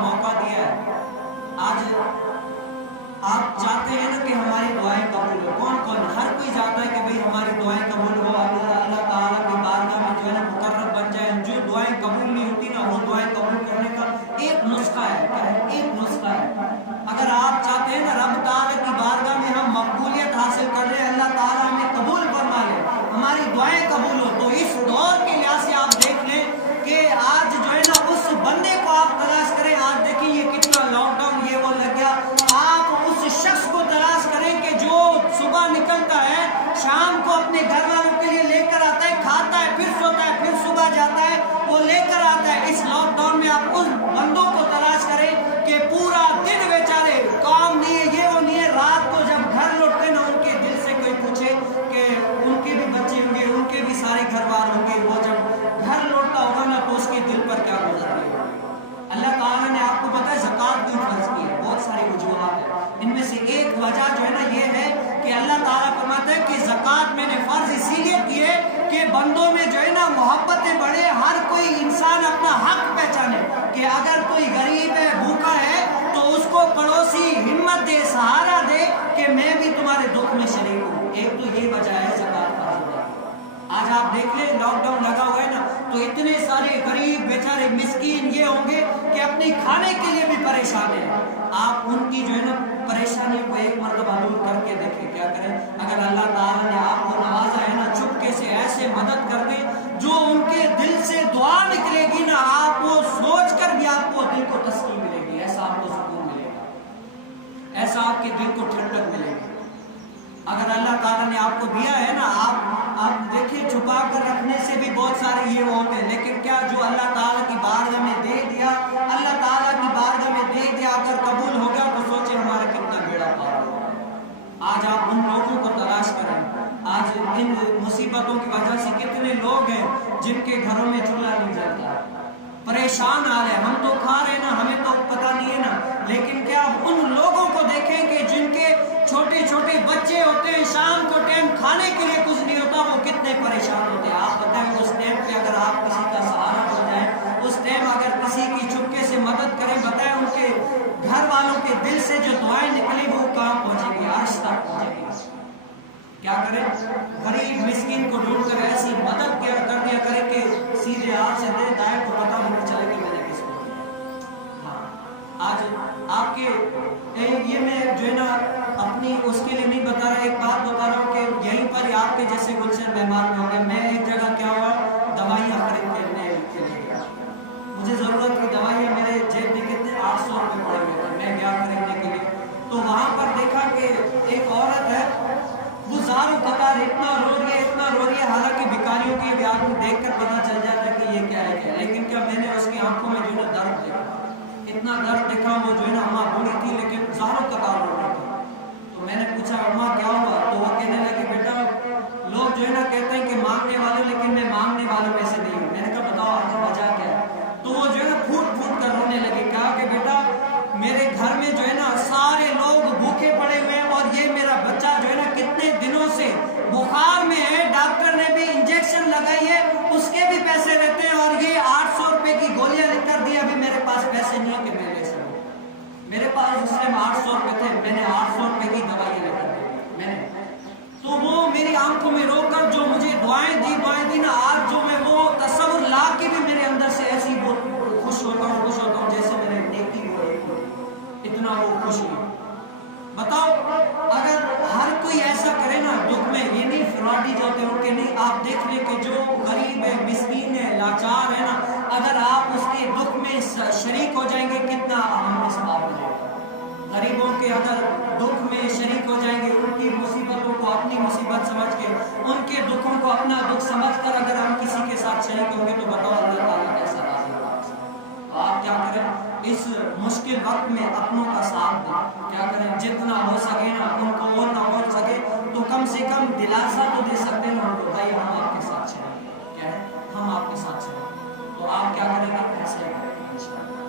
موقع دیا ہے. آج آپ چاہتے ہیں نا کہ ہماری دعائیں قبول ہو. کون کون؟ ہر کوئی چاہتا ہے کہ بھئی ہماری دعائیں قبول ہو, اللہ تعالیٰ کی بارگاہ میں جو ہے نا مقرب بن جائے. جو دعائیں قبول نہیں ہوتی نا, وہ دعائیں قبول کرنے کا ایک نسخہ ہے. کیا ہے؟ ایک نسخہ ہے. اگر آپ چاہتے ہیں نا رب تعالیٰ کی بارگاہ میں ہم مقبولیت حاصل کر لیں, اللہ تعالیٰ ہمیں قبول فرما لے, ہماری دعائیں قبول ہو, تو اس دور کے لحاظ سے آپ دیکھ لیں کہ آج جو ہے نا اس بندے کو آپ تلاش کریں. آج دیکھیں یہ کتنا لاک ڈاؤن یہ وہ لگ گیا. آپ اس شخص کو تلاش کریں کہ جو صبح نکلتا ہے, شام کو اپنے گھر والوں کے لیے لے کر آتا ہے, کھاتا ہے, پھر سوتا ہے, پھر صبح جاتا ہے, وہ لے کر آتا ہے. اس لاک ڈاؤن میں آپ اس بندوں کو تلاش کریں کہ پورا دن بیچارے کام نہیں ہے, یہ وہ نہیں ہے, رات کو جب گھر لوٹتے نا ان کے دل سے کوئی پوچھے کہ ان کے بھی بچے ہوں گے, ان کے بھی سارے گھر بار ہوں گے, وہ جب گھر لوٹتا ہوگا نا تو اس کے دل پر کیا گزر رہی ہے. اللہ تعالیٰ نے آپ کو پتہ ہے زکوٰۃ کیوں فرض کی ہے؟ بہت ساری وجوہات ہیں. ان میں سے ایک وجہ جو ہے نا یہ ہے کہ اللہ تعالیٰ فرماتا ہے کہ زکوٰۃ میں نے فرض اسی لیے کی ہے کہ بندوں میں جو ہے نا محبتیں بڑھے, ہر کوئی انسان اپنا حق پہچانے کہ اگر کوئی غریب ہے, بھوکا ہے, تو اس کو پڑوسی ہمت دے, سہارا دے کہ میں بھی تمہارے دکھ میں شریک ہوں. ایک تو یہ وجہ ہے زکوٰۃ فرض ہونے کی. آج آپ دیکھ لیں لاک ڈاؤن لگا ہوا ہے نا, تو اتنے سارے غریب بیچارے مسکین یہ ہوں گے کہ اپنے کھانے کے لیے بھی پریشان ہیں. آپ ان کی جو ہے نا پریشانی کو ایک مرتبہ دور کر کے دیکھیں کیا کریں. اگر اللہ تعالیٰ نے آپ کو نوازا ہے نا, چپکے سے ایسے مدد کر دیں جو ان کے دل سے دعا نکلے گی نا, آپ وہ سوچ کر بھی آپ کو دل کو تسکین ملے گی, ایسا آپ کو سکون ملے گا, ایسا آپ کے دل کو ٹھنڈک ملے گی. اگر اللہ تعالیٰ نے آپ کو دیا ہے نا, آپ دیکھیں چھپا کر رکھنے سے بھی بہت سارے یہ ہوتے ہیں, لیکن کیا جو اللہ تعالیٰ کی بارگاہ میں دے دیا, اللہ تعالیٰ کی بارگاہ میں دے دیا, اگر قبول ہو گیا تو سوچیں ہمارا کتنا بیڑا پار ہو. آج آپ ان لوگوں کو تلاش کریں. آج ان مصیبتوں کی وجہ سے کتنے لوگ ہیں جن کے گھروں میں چولہا نہیں جلتا, پریشان آ رہے ہیں. ہم تو کھا رہے ہیں نا, ہمیں تو پتہ نہیں ہے نا, لیکن کیا آپ ان لوگوں کو دیکھیں کہ جن کے چھوٹے چھوٹے بچے ہوتے ہیں, شام کو ٹائم کھانے کے لیے کچھ نہیں ہوتا, وہ کتنے پریشان ہوتے ہیں. آپ بتائیں اس ٹائم پہ اگر آپ کسی کا سہارا ہو جائیں, اس ٹائم اگر کسی کی چپکے سے مدد کریں, بتائیں ان کے گھر والوں کے دل سے جو دعائیں نکلی وہ کہاں پہنچے گی؟ عرش تک پہنچے گی. کیا کریں؟ غریب مسکین کو ڈھونڈ کر ایسی مدد کر دیا کریں کہ سیدھے ہاتھ سے دے, دائیں کو پتہ نہیں چلے کہ میں نے کس کو دیا. ہاں, آج آپ کے یہ میں جو ہے نا اپنی اس کے لیے نہیں بتا رہا, ایک بات بتا رہا ہوں کہ یہیں پر آپ کے جیسے گلشن مہمان میں ہو گئے. میں ایک جگہ کیا ہوا, دوائیاں خریدنے کے لیے گیا. مجھے ضرورت کی دوائیاں, میرے جیب میں کتنے 800 روپے پڑے ہوئے تھے. میں گیا خریدنے کے لیے, تو وہاں پر دیکھا کہ ایک عورت ہے, وہ زاروں قطار اتنا رو رہی ہے, اتنا رو رہی ہے. حالانکہ بھکاریوں کے بھی آدمی دیکھ کر پتہ چل جاتا ہے کہ یہ کیا ہے کیا, لیکن کیا میں نے اس کی آنکھوں میں جو ہے نا درد دیکھا, اتنا درد دیکھا. وہ جو ہے نا اماں بوڑھی تھی لیکن زاروں قطار رو رہی تھی. تو میں نے پوچھا اماں کیا ہوا, تو وہ کہنے لگے بیٹا لوگ جو ہے نا کہتے ہیں کہ مانگنے والے, لیکن میں مانگنے والوں میں سے نہیں ہوں. میں نے کہا بتاؤ آپ کی وجہ کیا ہے؟ تو وہ جو ہے نا پھوٹ پھوٹ کر رونے لگے. کہا کہ بیٹا میرے گھر میں جو ہے نا سارے لوگ بھوکے پڑے ہوئے ہیں, اور یہ میرا بچہ جو ہے نا کتنے دنوں سے بخار میں ہے, ڈاکٹر نے بھی انجیکشن لگائی ہے, اس کے بھی پیسے رہتے ہیں, اور یہ 800 روپے کی گولیاں لکھ کر دی. ابھی میرے پاس پیسے نہیں ہے کہ میں لے سکوں. میرے پاس اس ٹائم 800 روپے تھے, میں نے 800 روپے کی دوائیاں لے کر دی میں نے. تو وہ میری آنکھوں میں رو کر جو مجھے دعائیں دی نا, آج جو میں وہ تصور لا کے بھی میرے اندر سے ایسی وہ خوش ہوتا ہوں جیسے میرے نیکی ہو رہی ہو, اتنا وہ خوش ہوں. بتاؤ اگر ہر کوئی ایسا کرے نا دکھ میں, یہ نہیں فراڈی جاتے ہو کہ نہیں, آپ دیکھ لیں کہ جو غریب ہے, مسکین ہے, لاچار ہے نا, اگر آپ اس کے دکھ میں شریک ہو جائیں گے کتنا اہم اسباب ہو جائے گا. غریبوں کے اگر دکھ میں شریک ہو جائیں گے, ان کی مصیبتوں کو اپنی مصیبت سمجھ کے, ان کے دکھوں کو اپنا دکھ سمجھ کر اگر ہم کسی کے ساتھ شریک ہوں گے, تو بتاؤ اللہ تعالیٰ کیسا راضی ہوگا. آپ کیا کریں اس مشکل وقت میں اپنوں کا ساتھ دیں. کیا کریں جتنا ہو سکے نا, ان کو وہ نہ ہو سکے تو کم سے کم دلاسا تو دے سکتے ہیں ان کو, بھائی ہم آپ کے ساتھ چلیں. کیا ہے, ہم آپ کے ساتھ چلیں. تو آپ کیا کریں گے, ایسے ہی کریں گے.